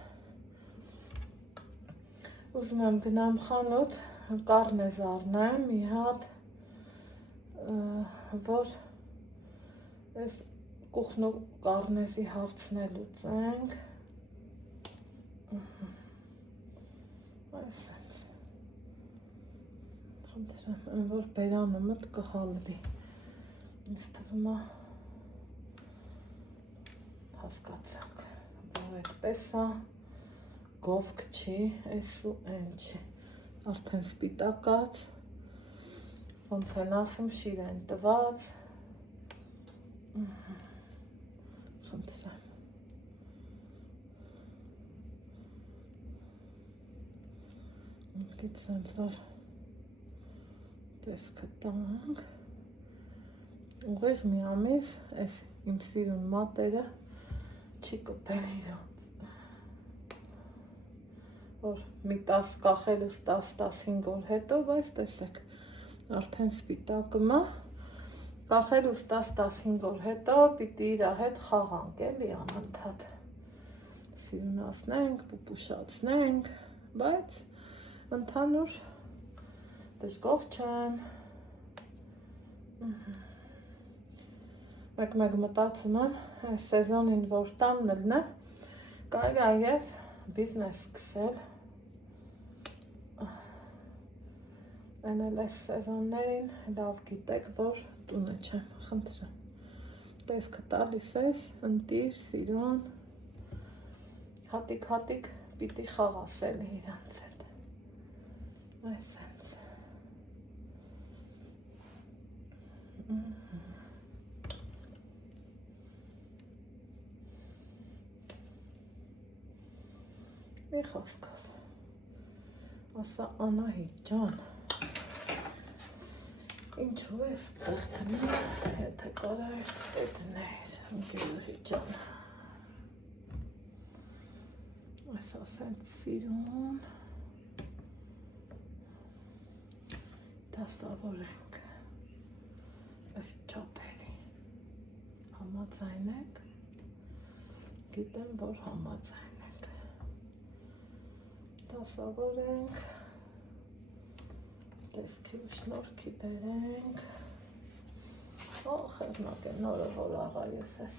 ուզում եմ գնամ խանութ, կարնեզ առնեմ մի հատ, որ ես կուխնու կարնեզի հարցն է լուծենք, այս ենք, խնդրեմ, որ բերանը մտ կհալվի, ինձ թվում է հասկացակ, որ այդպես է, գովք չի, այս ու այն չի, արդեն սպիտակած, ոնց են ասում, շիրեն տված։ Խնդրեմ։ Գիտ սենց որ տեսքը տանք։ Ուղիղ մի ամիս այս իմ սիրուն մատերը չի կպել իրոց։ Որ մի 10 կախելուց 10-15 օր հետո, բայց տեսեք, արդեն սպիտակում է, կախելուց 10-15 օր հետո պիտի իր հետ խաղանք էլի անընդհատ։ Սիրունացնենք, պուպուշացնենք, բայց ընդհանուր դժգոհ չեմ։ Մեկ մտածում եմ, այս սեզոնին որ տանն լնեմ, կարելի է և բիզնես սկսել։ Այն էլ այս սեզոններին լավ գիտեք, որ տունը չեմ, խնդրեմ։ Տեսքը տալիս ես, ընտիր, սիրուն, հատիկ պիտի խաղասել իրանց հետ։ Այս հենց։ Մի խոսքով, ասա Անահիտ ջան, ինչու ես տղտնում, եթե կարայր ստեդներ, Գյուրի ջան, այս ասենց սիրուն, դասավորենք, այս չապերի, համաձայն եք, գիտեմ, որ համաձայն դասավորենք, տեսքի ու շնորքի բերենք, խեղնակ է նորը, որ աղա ես ես։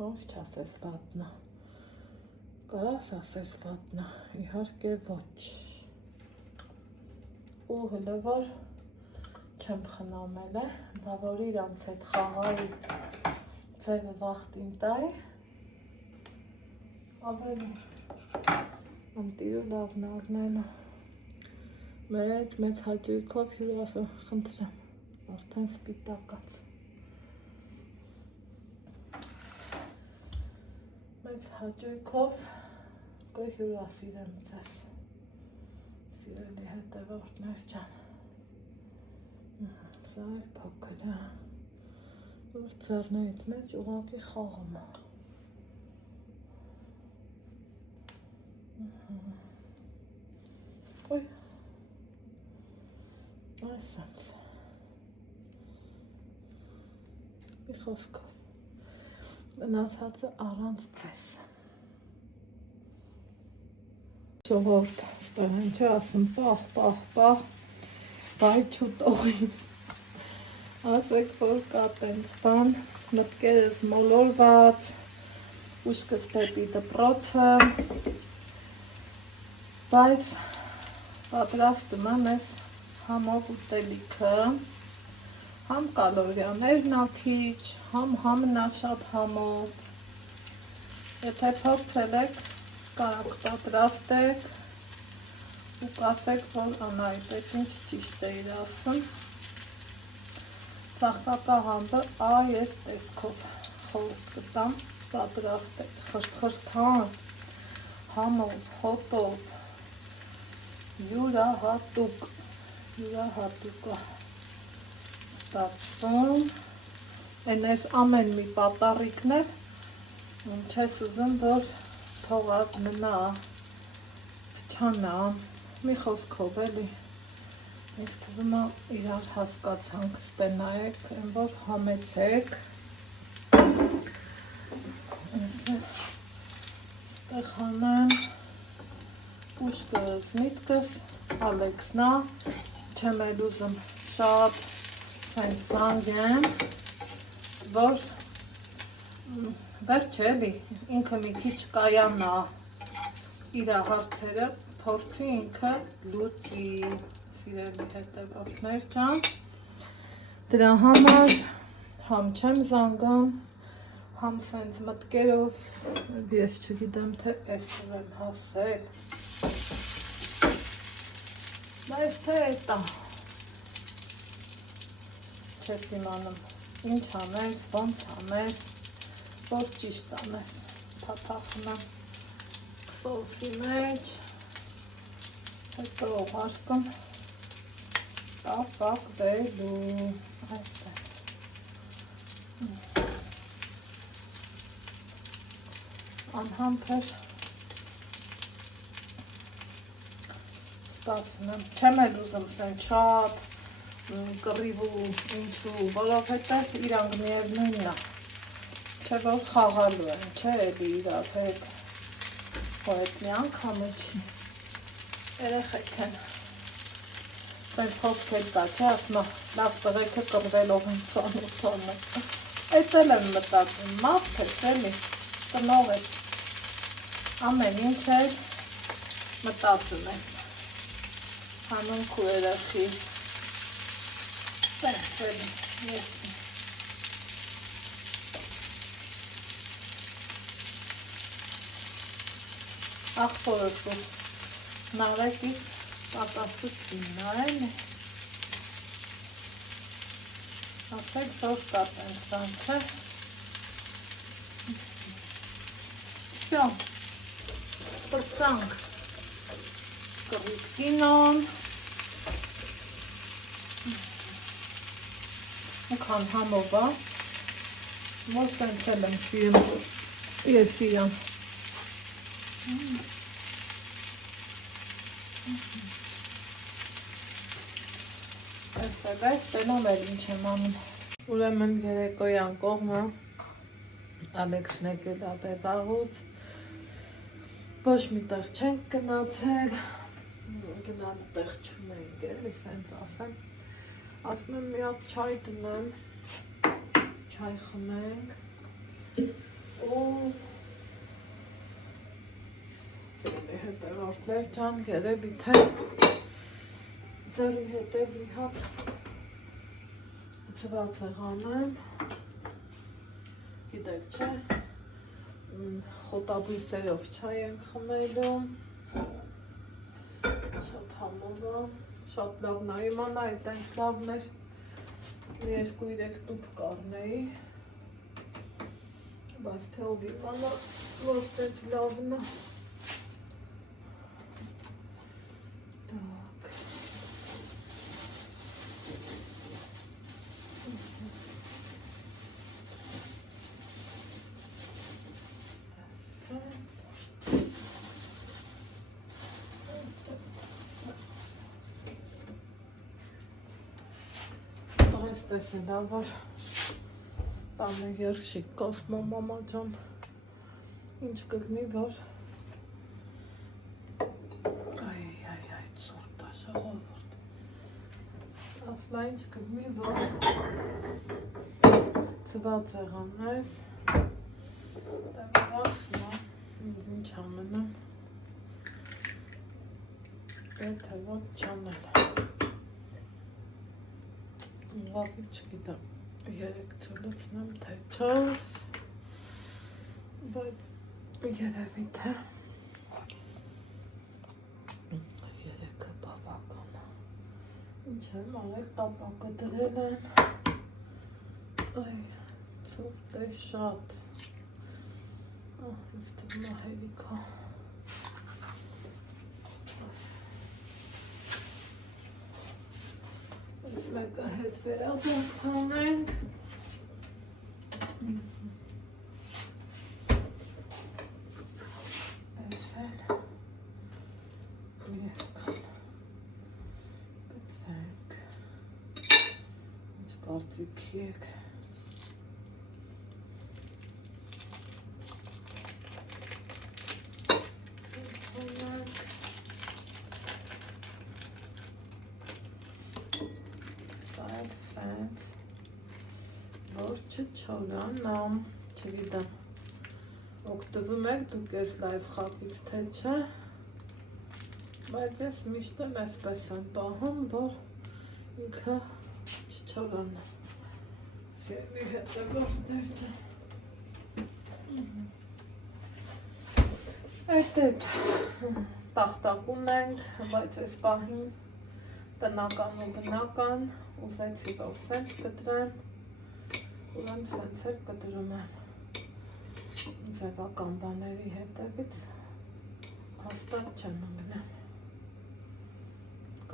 Ոնց չասես վատնա, կարաս ասես վատնա, իհարկե ոչ։ Ու հլը որ չեմ խնամել է, բա որ իրանց հետ խաղայի ձևը վախտին տայ, ավելի ամտիրու լավն աղնենա, մեծ հաճույքով հյուրասը խնդրեմ, արդեն սպիտակաց։ Մեծ հաճույքով կհյուրասիրեմ ձեզ, սիրելի հետևորդներ ջան, սա էլ փոքր է, որ ձեռներիդ մեջ ուղղակի խաղում է։ Ոյ, այսենց, մի խոսքով, մնացածը առանց ձեզ։ Ժողովուրդ, ստեղ ինչ ասում, պահ, բայ չուտողին, ասեք, որ կա տենց բան, մտքերս մոլորված, ուշքս դեպի դպրոցը, բայց պատրաստում եմ ես համով ուտելիքը, համ կալորիաներն ա քիչ, համ համն ա շատ համով, եթե փորձել եք, կարաք պատրաստեք ու կասեք, որ Անահիտ էդ ինչ ճիշտ է իր ասում, ծաղկակաղամբը այս տեսքով խորտ կտամ, պատրաստեք, խրթխրթան, համով, հոտով, յուրահատուկ է ստացվում, են այս ամեն մի պատառիկն է, չես ուզում, որ թողած մնա, չանա, մի խոսքով էլի, ինձ թվում է իրար հասկացանք, ստենայեք, են որ համեցեք, ստեղ հանեմ, ուշկս, միտքս, Ալեքսնա, չեմ էլ ուզում շատ սենց զանգեմ, որ վերջ էլի, ինքը մի քիչ կայանա իր հարցերը, փորձի ինքը լուծի, սիրելի հետևորդներ ջան, դրա համար համ չեմ զանգամ, համ սենց մտկերով, ես չգիտեմ, թե այսօր եմ հասել։ Բայց թե էտա, չես իմանում, ինչ անես, ոնց անես, որ ճիշտ անես, թաթախնա սոսի մեջ, հետո ուղարկում տապակվելու, այսպես։ Անհամբեր ստասնեմ, չեմ էլ ուզում սեն շատ կռիվ ու ինչու, որովհետև իրանք միևնույնն է, չէ որ խաղալու են, չէ էլի իրար հետ, հոետ մի անգամ չի, երեխեք են, սենց խոսքեր կա, չէ, ասմա, լավ տղեքը կռվելով են ծանոթանը, այդ էլ եմ մտածում, մարդ ես էլի, տնող ես, ամեն ինչ էլ մտածում ես, հանուն քու երեխի, Էլի, ես աղբորս ու նարեկիս պատասուցինն այլ է ասեք որ կատեն սան չէ Շո պրծանք կվից կինոն Քան համովա, որ տենցել եմ շիեմ, ես իրան։ Այս տենամ էլ ինչ եմ անում։ Ուրեմն երեկոյան կողմը, Ալեքսն եկել ապետաղուց, ոչ մի տեղ չենք գնացել, գնալ տեղ չունենք էլի, սենց ասեմ։ Ասում եմ մի հատ չայ տնեմ, չայ խմենք ու ձերի հետևորդներ ճան գերեբի թե ձերի հետև մի հատ ծված եղանեմ, գիտեք չէ, խոտաբույսերով չայ ենք խմելու, շատ համով Շատ լավն է, իմանա այդ այնք լավն էր, մի երկու իրեք տուպ կարնեի, բայց թե ով իմանա, որ տենց լավն է։ Տեսել է, որ տանը երշիկ կոսմո մամա ջան, ինչ կգնի, որ այ, ծորտ է, ժողովորդ, ասլա ինչ կգնի, որ ծված եղան ես, ասնա, ինձ ինչ ամենը, եթե ոչ չանել Ուղղակի չգիտեմ, 3 թուլացնեմ, թե 4, բայց երևի թե 3-ը բավական է, ինչ եմ արել, տապակը դրել եմ, այ, ծուրտ է շատ, ինձ թվում է հերիք է, մեկը հետ վերադարձանենք այս էլ ես կան գծենք ինչ կարծիքի եք որ չչորանամ, չգիտեմ, օգտվում եք դուք ես լայվ խաղից թե չէ, բայց ես միշտ էլ այսպես եմ պահում, որ ինքը չչորանա, Չելի հետևորդներ չեն։ Այդ տախտակուն ենք, բայց այս պահին տնական ու բնական, ուզեցի որ սենց կտրեմ, ուրեմ սենց էլ կտրում եմ ձևական բաների հետևից, հաստատ չեմ մգնեմ,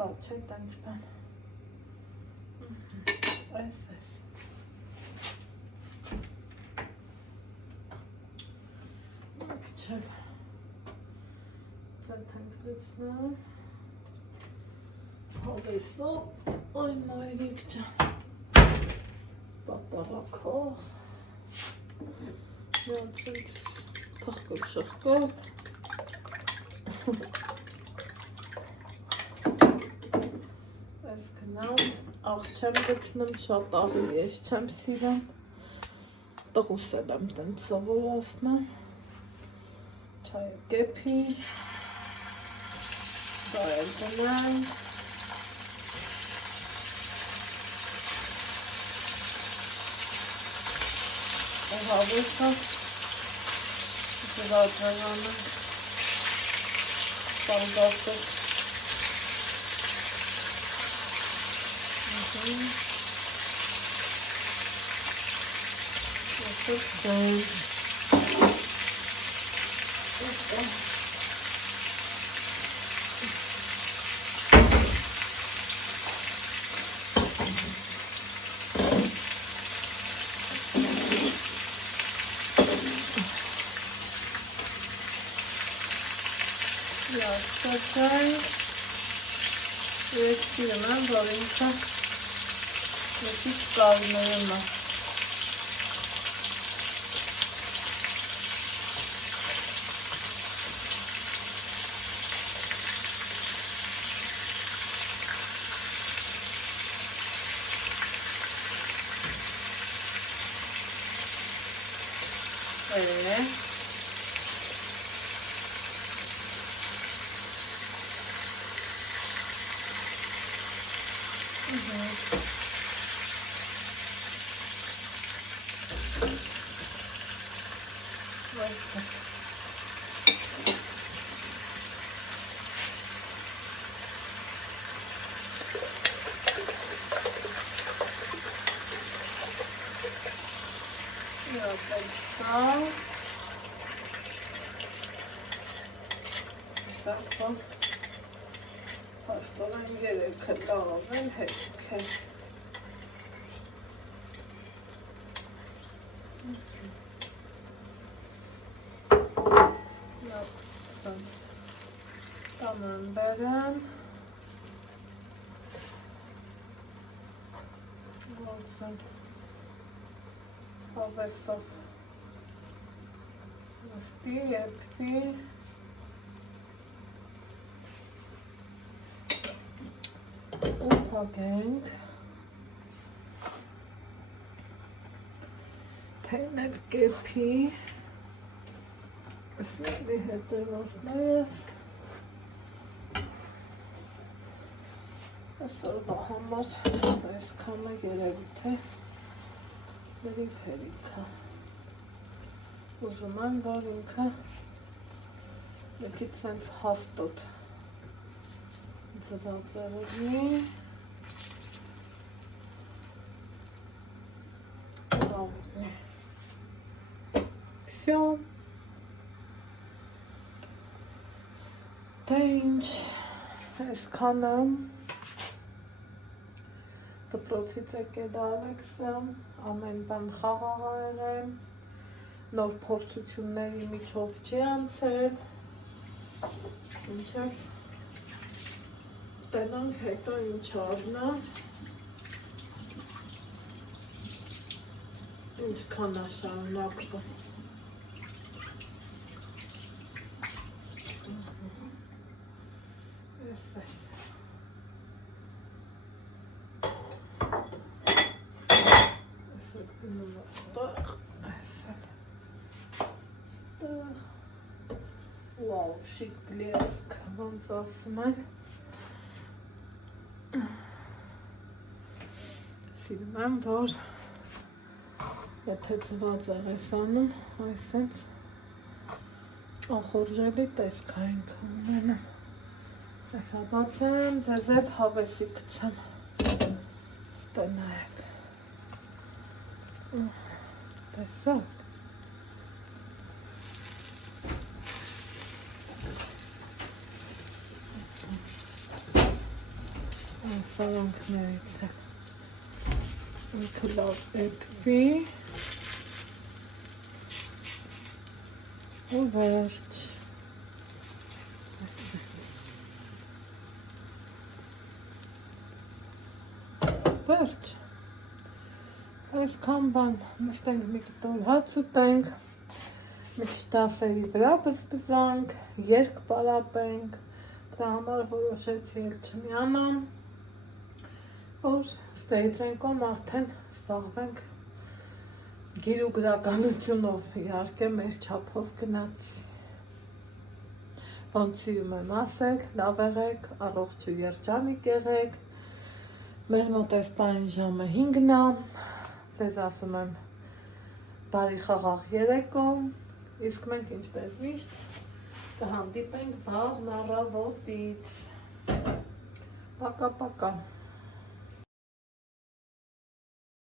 կա չէ տենց բան, այս չեմ ձեթենք լիցնեմ, հավեսով, այն մայրիկ չեմ, պապարակող, միացից թխկոք շխկոք, այս կնամ, աղ չեմ գծնում, շատ աղի ես չեմ սիրեմ, տղուս էլ եմ տենց սովորացնում, չայը կեփի, դա էլ տնեմ, հավեսը, ջրաջարանը, սալգասը, Սակայն ես սիրում եմ, որ ինքը եկից կազմերում է։ Պաստորեն երեքը լավ են հետք է։ Տանան բերեն։ Ոնցեն հավեսով նստի, եպվի։ Ուպագենք, թեն էլ կեփի, սնելի հետևորդներս, այսօրվա համար այսքանը երևի թե լրիվ հերիքը, ուզում եմ, որ ինքը եկից սենց հաստոտ ձվածերովի, լավնի, վսյո, թե ինչ, այսքանը, դպրոցից եկել Ալեքսը, ամեն բան խաղաղ են, նոր փորձությունների միջով չի անցել, ինչև տենանք հետո ինչ արնա, ինչքան է շարունակվում։ Վաու, շիկ բլեսկ, ոնց ասում են։ Սիրում եմ, որ Եթե ծված ես անում, այսենց ախորժելի տեսքային կունենեմ։ Այսա բացեմ, ձեզ հետ հավեսի կցեմ, ստենայեք, տեսակ, սարանքներից են, ինքը լավ էդվի, ու վերջ, վերջ, այսքան բան նստենք մի կտոր հաց ուտենք, մի քիչ դասերի վրա բզբզանք, երգ պարապենք, դրա համար որոշեցի էլ չմիանամ, որ ստեղծենք արդեն զբաղվենք գիր ու գրականությունով, իհարկե մեր չափով գնաց։ Ոնց սիրում եմ ասել, լավ եղեք, առողջ ու երջանիկ եղեք, մեր մոտ այս պահին ժամը 5-ն է, ձեզ ասում եմ բարի խաղաղ երեկո, իսկ մենք ինչպես միշտ կհանդիպենք վաղն առավոտից։ Պակա-պակա։